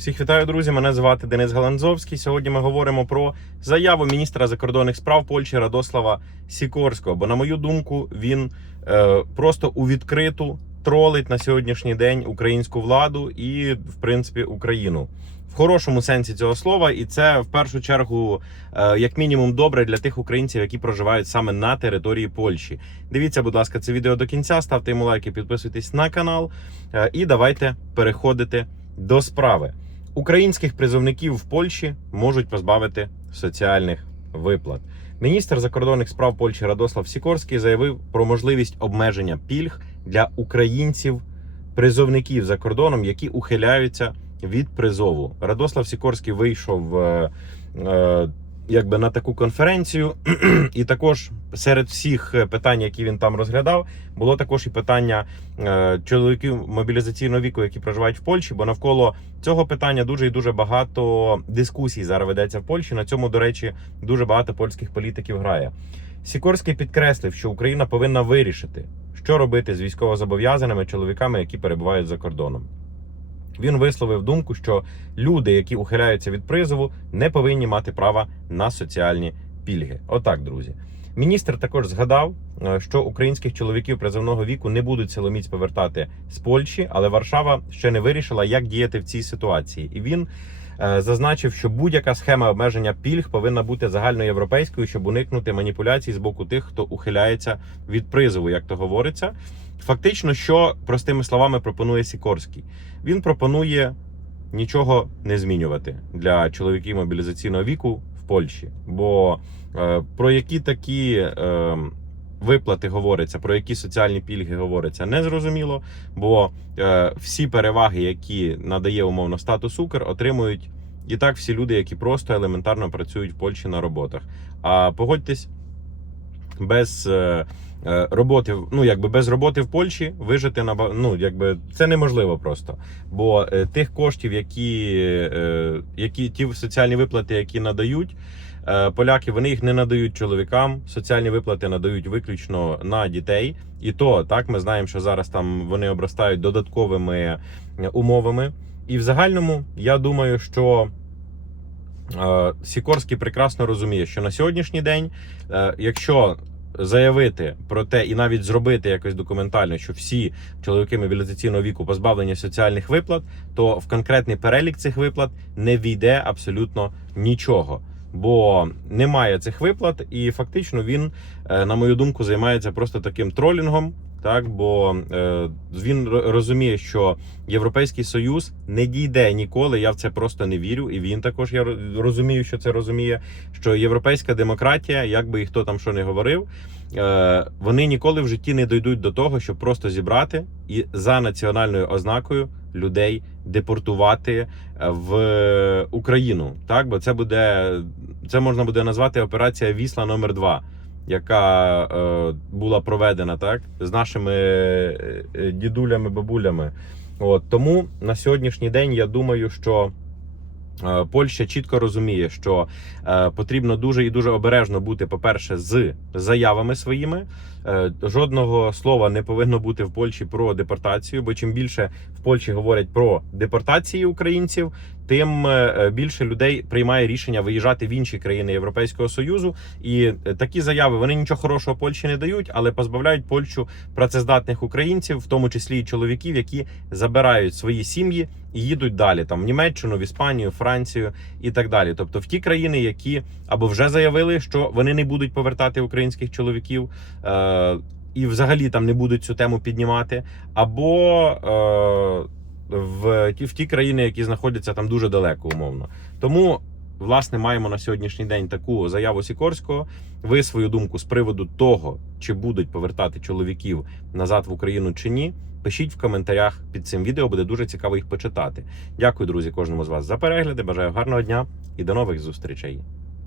Всіх вітаю, друзі. Мене звати Денис Галанзовський. Сьогодні ми говоримо про заяву міністра закордонних справ Польщі Радослава Сікорського. Бо, на мою думку, він е, просто у відкриту тролить на сьогоднішній день українську владу і, в принципі, Україну. В хорошому сенсі цього слова, і це в першу чергу, е, як мінімум, добре для тих українців, які проживають саме на території Польщі. Дивіться, будь ласка, це відео до кінця. Ставте йому лайки, підписуйтесь на канал. е, І давайте переходити до справи. Українських призовників в Польщі можуть позбавити соціальних виплат. Міністр закордонних справ Польщі Радослав Сікорський заявив про можливість обмеження пільг для українців призовників за кордоном, які ухиляються від призову. Радослав Сікорський вийшов е, е, якби на таку конференцію, і також серед всіх е, питань, які він там розглядав, було також і питання е, чоловіків мобілізаційного віку, які проживають в Польщі, бо навколо цього питання дуже і дуже багато дискусій зараз ведеться в Польщі. На цьому, до речі, дуже багато польських політиків грає. Сікорський підкреслив, що Україна повинна вирішити, що робити з військовозобов'язаними чоловіками, які перебувають за кордоном. Він висловив думку, що люди, які ухиляються від призову, не повинні мати права на соціальні пільги. Отак, друзі. Міністр також згадав, е, що українських чоловіків призовного віку не будуть силоміць повертати з Польщі, але Варшава ще не вирішила, як діяти в цій ситуації. І він е, зазначив, що будь-яка схема обмеження пільг повинна бути загальноєвропейською, щоб уникнути маніпуляцій з боку тих, хто ухиляється від призову, як то говориться. Фактично, що простими словами пропонує Сікорський, він пропонує нічого не змінювати для чоловіків мобілізаційного віку в Польщі. Бо е, про які такі е, виплати говориться, про які соціальні пільги говориться, не зрозуміло. Бо е, всі переваги, які надає умовно статус Укр, отримують і так всі люди, які просто елементарно працюють в Польщі на роботах. А погодьтесь, без е, роботи, ну якби без роботи в Польщі вижити на ну, якби це неможливо просто. Бо е, тих коштів, які, е, які ті соціальні виплати, які надають. е, Поляки вони їх не надають чоловікам. Соціальні виплати надають виключно на дітей, і то так ми знаємо, що зараз там вони обростають додатковими е, умовами. І в загальному я думаю, що е, Сікорський прекрасно розуміє, що на сьогоднішній день, е, якщо заявити про те і навіть зробити якось документально, що всі чоловіки мобілізаційного віку позбавлені соціальних виплат, то в конкретний перелік цих виплат не війде абсолютно нічого. Бо немає цих виплат, і фактично він, е, на мою думку, займається просто таким тролінгом. Так, бо е, він розуміє, що Європейський Союз не дійде ніколи. Я в це просто не вірю. І він також я розумію, що це розуміє. Що європейська демократія, як би і хто там що не говорив, е, вони ніколи в житті не дійдуть до того, щоб просто зібрати і за національною ознакою людей депортувати е, в Україну. Так, бо це буде це можна буде назвати операція Вісла номер 2 яка е, була проведена так з нашими е, е, дідулями, бабулями. От тому на сьогоднішній день я думаю, що. Е, Польща чітко розуміє, що е, потрібно дуже і дуже обережно бути, по-перше, з заявами своїми. Е, жодного слова не повинно бути в Польщі про депортацію, бо чим більше в Польщі говорять про депортації українців, тим е, більше людей приймає рішення виїжджати в інші країни Європейського союзу. І е, такі заяви вони нічого хорошого Польщі не дають, але позбавляють Польщу працездатних українців, в тому числі і чоловіків, які забирають свої сім'ї і їдуть далі, там в Німеччину, в Іспанію, Францію і так далі. Тобто в ті країни, які або вже заявили, що вони не будуть повертати українських чоловіків. Е- і взагалі там не будуть цю тему піднімати, або е, в ті в ті країни, які знаходяться там дуже далеко, умовно. Тому, власне, маємо на сьогоднішній день таку заяву Сікорського. Ви свою думку з приводу того, чи будуть повертати чоловіків назад в Україну чи ні. Пишіть в коментарях під цим відео, буде дуже цікаво їх почитати. Дякую, друзі, кожному з вас за перегляди. Бажаю гарного дня і до нових зустрічей.